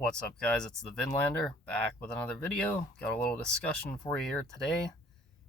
What's up, guys? It's the Vinlander back with another video. Got a little discussion for you here today.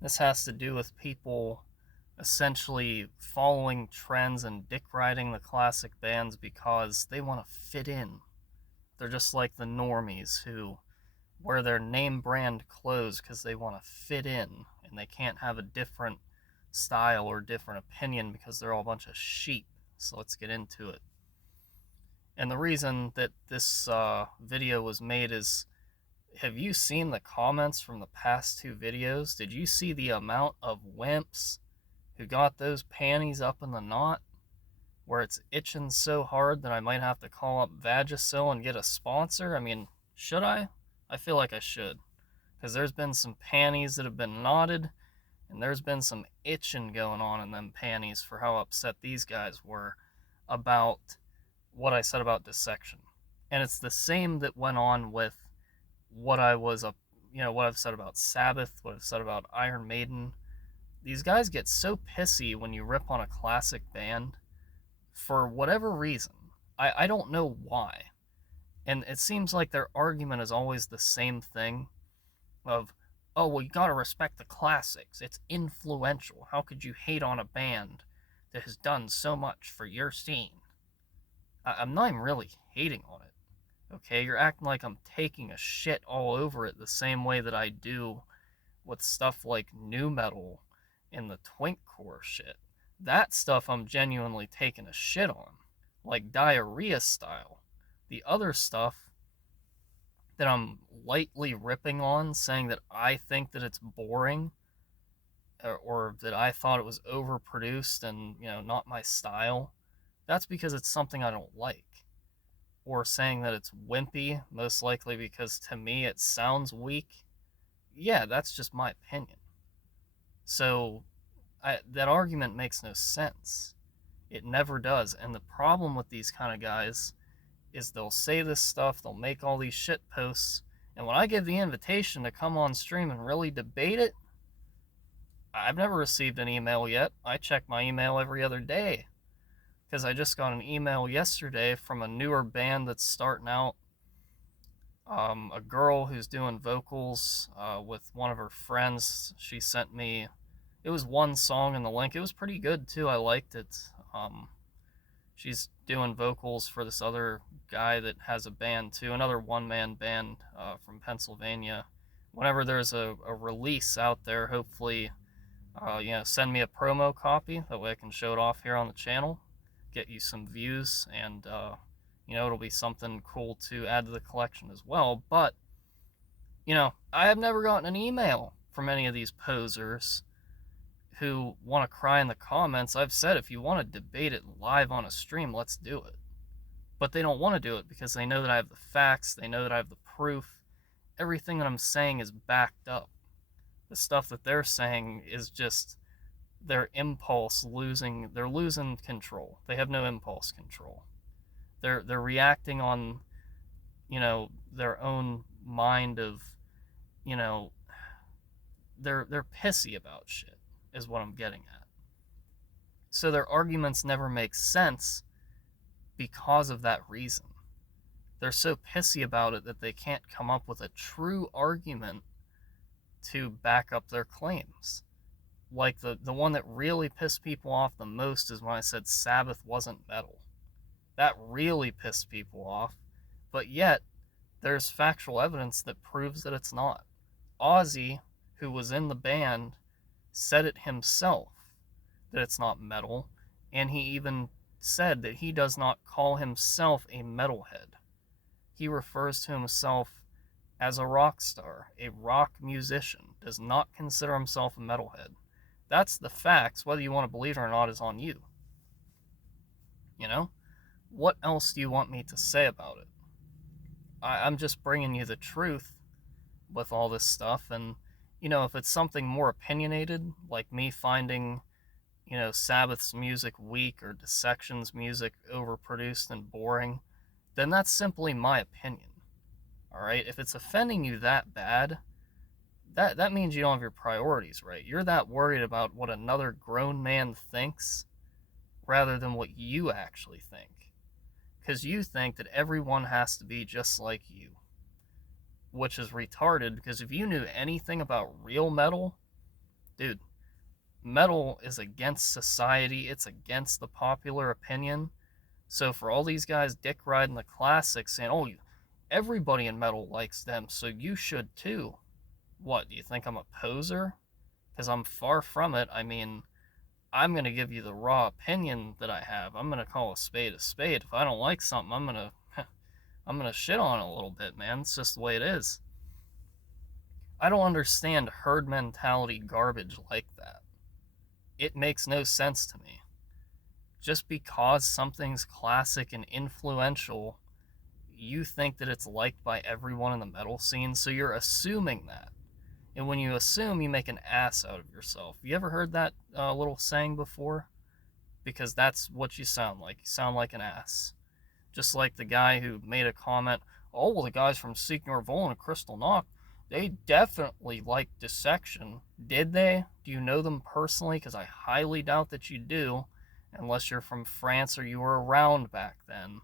This has to do with people essentially following trends and dick riding the classic bands because they want to fit in. They're just like the normies who wear their name brand clothes because they want to fit in and they can't have a different style or different opinion because they're all a bunch of sheep. So let's get into it. And the reason that this video was made is, have you seen the comments from the past two videos? Did you see the amount of wimps who got those panties up in the knot where it's itching so hard that I might have to call up Vagisil and get a sponsor? I mean, should I? I feel like I should. Because there's been some panties that have been knotted, and there's been some itching going on in them panties for how upset these guys were about what I said about dissection. And it's the same that went on with what I was what I've said about Sabbath, what I've said about Iron Maiden. These guys get so pissy when you rip on a classic band for whatever reason. I don't know why. And it seems like their argument is always the same thing of, oh, well, you gotta respect the classics. It's influential. How could you hate on a band that has done so much for your scene? I'm not even really hating on it. Okay, you're acting like I'm taking a shit all over it the same way that I do with stuff like new metal and the twinkcore shit. That stuff I'm genuinely taking a shit on, like diarrhea style. The other stuff that I'm lightly ripping on, saying that I think that it's boring or that I thought it was overproduced and, not my style, that's because it's something I don't like. Or saying that it's wimpy, most likely because to me it sounds weak. Yeah, that's just my opinion. So that argument makes no sense. It never does. And the problem with these kind of guys is they'll say this stuff, they'll make all these shit posts, and when I give the invitation to come on stream and really debate it, I've never received an email yet. I check my email every other day because I just got an email yesterday from a newer band that's starting out. A girl who's doing vocals with one of her friends. She sent me, it was one song in the link. It was pretty good too. I liked it. She's doing vocals for this other guy that has a band too, another one-man band from Pennsylvania. Whenever there's a release out there, hopefully, send me a promo copy. That way I can show it off here on the channel, get you some views, and it'll be something cool to add to the collection as well. But I have never gotten an email from any of these posers who want to cry in the comments. I've said, if you want to debate it live on a stream, let's do it. But they don't want to do it because they know that I have the facts, they know that I have the proof. Everything that I'm saying is backed up. The stuff that they're saying is just their impulse they're losing control. They have no impulse control. They're reacting on, their own mind of, they're pissy about shit is what I'm getting at. So their arguments never make sense because of that reason. They're so pissy about it that they can't come up with a true argument to back up their claims. Like the one that really pissed people off the most is when I said Sabbath wasn't metal. That really pissed people off, but yet there's factual evidence that proves that it's not. Ozzy, who was in the band, said it himself that it's not metal, and he even said that he does not call himself a metalhead. He refers to himself as a rock star, a rock musician, does not consider himself a metalhead. That's the facts. Whether you want to believe it or not is on you. What else do you want me to say about it? I'm just bringing you the truth with all this stuff, and if it's something more opinionated, like me finding, Sabbath's music weak or Dissection's music overproduced and boring, then that's simply my opinion. Alright? If it's offending you that bad, that means you don't have your priorities right. You're that worried about what another grown man thinks rather than what you actually think. because you think that everyone has to be just like you, which is retarded. Because if you knew anything about real metal, dude, metal is against society, it's against the popular opinion. So for all these guys dick riding the classics saying, oh, everybody in metal likes them, so you should too. What, do you think I'm a poser? Because I'm far from it. I mean, I'm going to give you the raw opinion that I have. I'm going to call a spade a spade. If I don't like something, I'm going to I'm going to shit on it a little bit, man. It's just the way it is. I don't understand herd mentality garbage like that. It makes no sense to me. Just because something's classic and influential, you think that it's liked by everyone in the metal scene, so you're assuming that. And when you assume, you make an ass out of yourself. You ever heard that little saying before? Because that's what you sound like. You sound like an ass. Just like the guy who made a comment, oh, well, the guys from Seeking Revolt and Crystal Knock, they definitely like dissection. Did they? Do you know them personally? Because I highly doubt that you do, unless you're from France or you were around back then.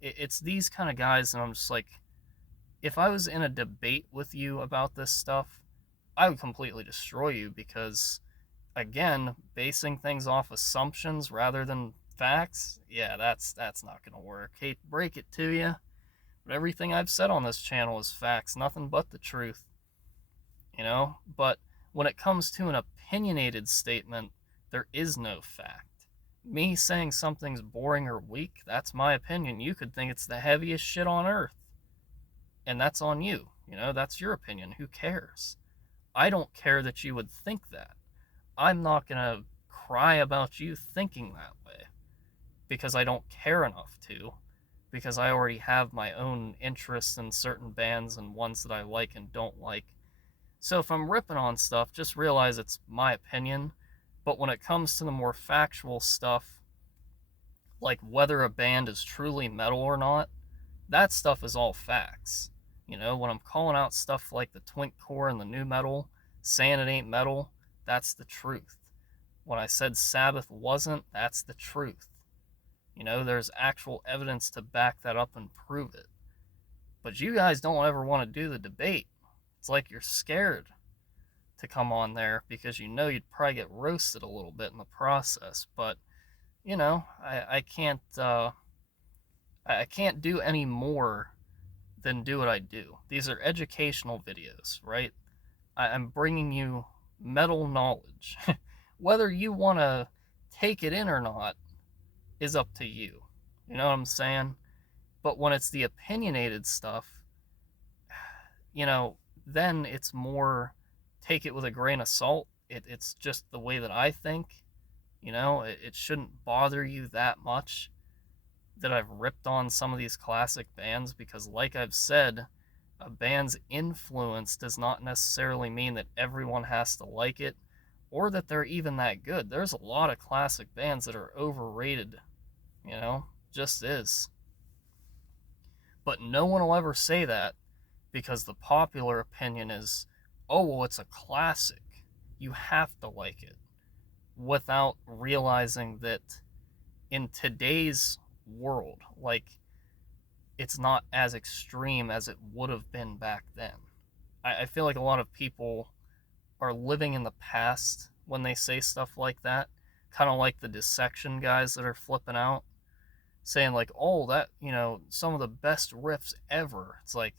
It's these kind of guys, and I'm just like, if I was in a debate with you about this stuff, I would completely destroy you because, again, basing things off assumptions rather than facts, yeah, that's not going to work. Hate to break it to you, but everything I've said on this channel is facts, nothing but the truth, you know? But when it comes to an opinionated statement, there is no fact. Me saying something's boring or weak, that's my opinion. You could think it's the heaviest shit on earth, and that's on you. You know, that's your opinion. Who cares? I don't care that you would think that. I'm not going to cry about you thinking that way because I don't care enough to, because I already have my own interests in certain bands and ones that I like and don't like. So if I'm ripping on stuff, just realize it's my opinion. But when it comes to the more factual stuff, like whether a band is truly metal or not, that stuff is all facts. You know, when I'm calling out stuff like the twink core and the new metal, saying it ain't metal, that's the truth. When I said Sabbath wasn't, that's the truth. You know, there's actual evidence to back that up and prove it. But you guys don't ever want to do the debate. It's like you're scared to come on there because you know you'd probably get roasted a little bit in the process. But, you know, I can't do any more than do what I do. These are educational videos, right? I'm bringing you metal knowledge. Whether you want to take it in or not is up to you. You know what I'm saying? But when it's the opinionated stuff, you know, then it's more take it with a grain of salt. It's just the way that I think. You know, it shouldn't bother you that much that I've ripped on some of these classic bands because, like I've said, a band's influence does not necessarily mean that everyone has to like it or that they're even that good. There's a lot of classic bands that are overrated, you know, just is. But no one will ever say that because the popular opinion is, oh, well, it's a classic. You have to like it, without realizing that in today's world, like, it's not as extreme as it would have been back then. I feel like a lot of people are living in the past when they say stuff like that, kind of like the dissection guys that are flipping out, saying like, oh, that, you know, some of the best riffs ever. It's like,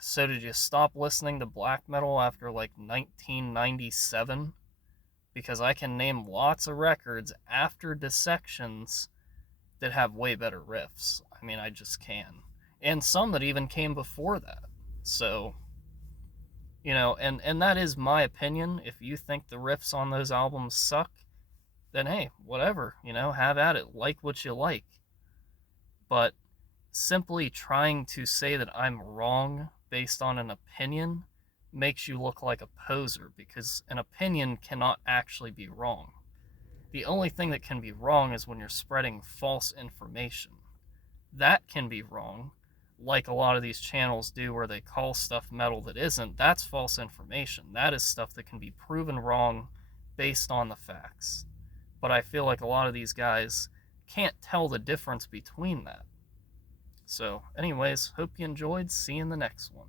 so did you stop listening to black metal after like 1997? Because I can name lots of records after dissections that have way better riffs. I mean, I just can. And some that even came before that. So, you know, and that is my opinion. If you think the riffs on those albums suck, then hey, whatever, you know, have at it. Like what you like. But simply trying to say that I'm wrong based on an opinion makes you look like a poser, because an opinion cannot actually be wrong. The only thing that can be wrong is when you're spreading false information. That can be wrong, like a lot of these channels do where they call stuff metal that isn't. That's false information. That is stuff that can be proven wrong based on the facts. But I feel like a lot of these guys can't tell the difference between that. So anyways, hope you enjoyed. See you in the next one.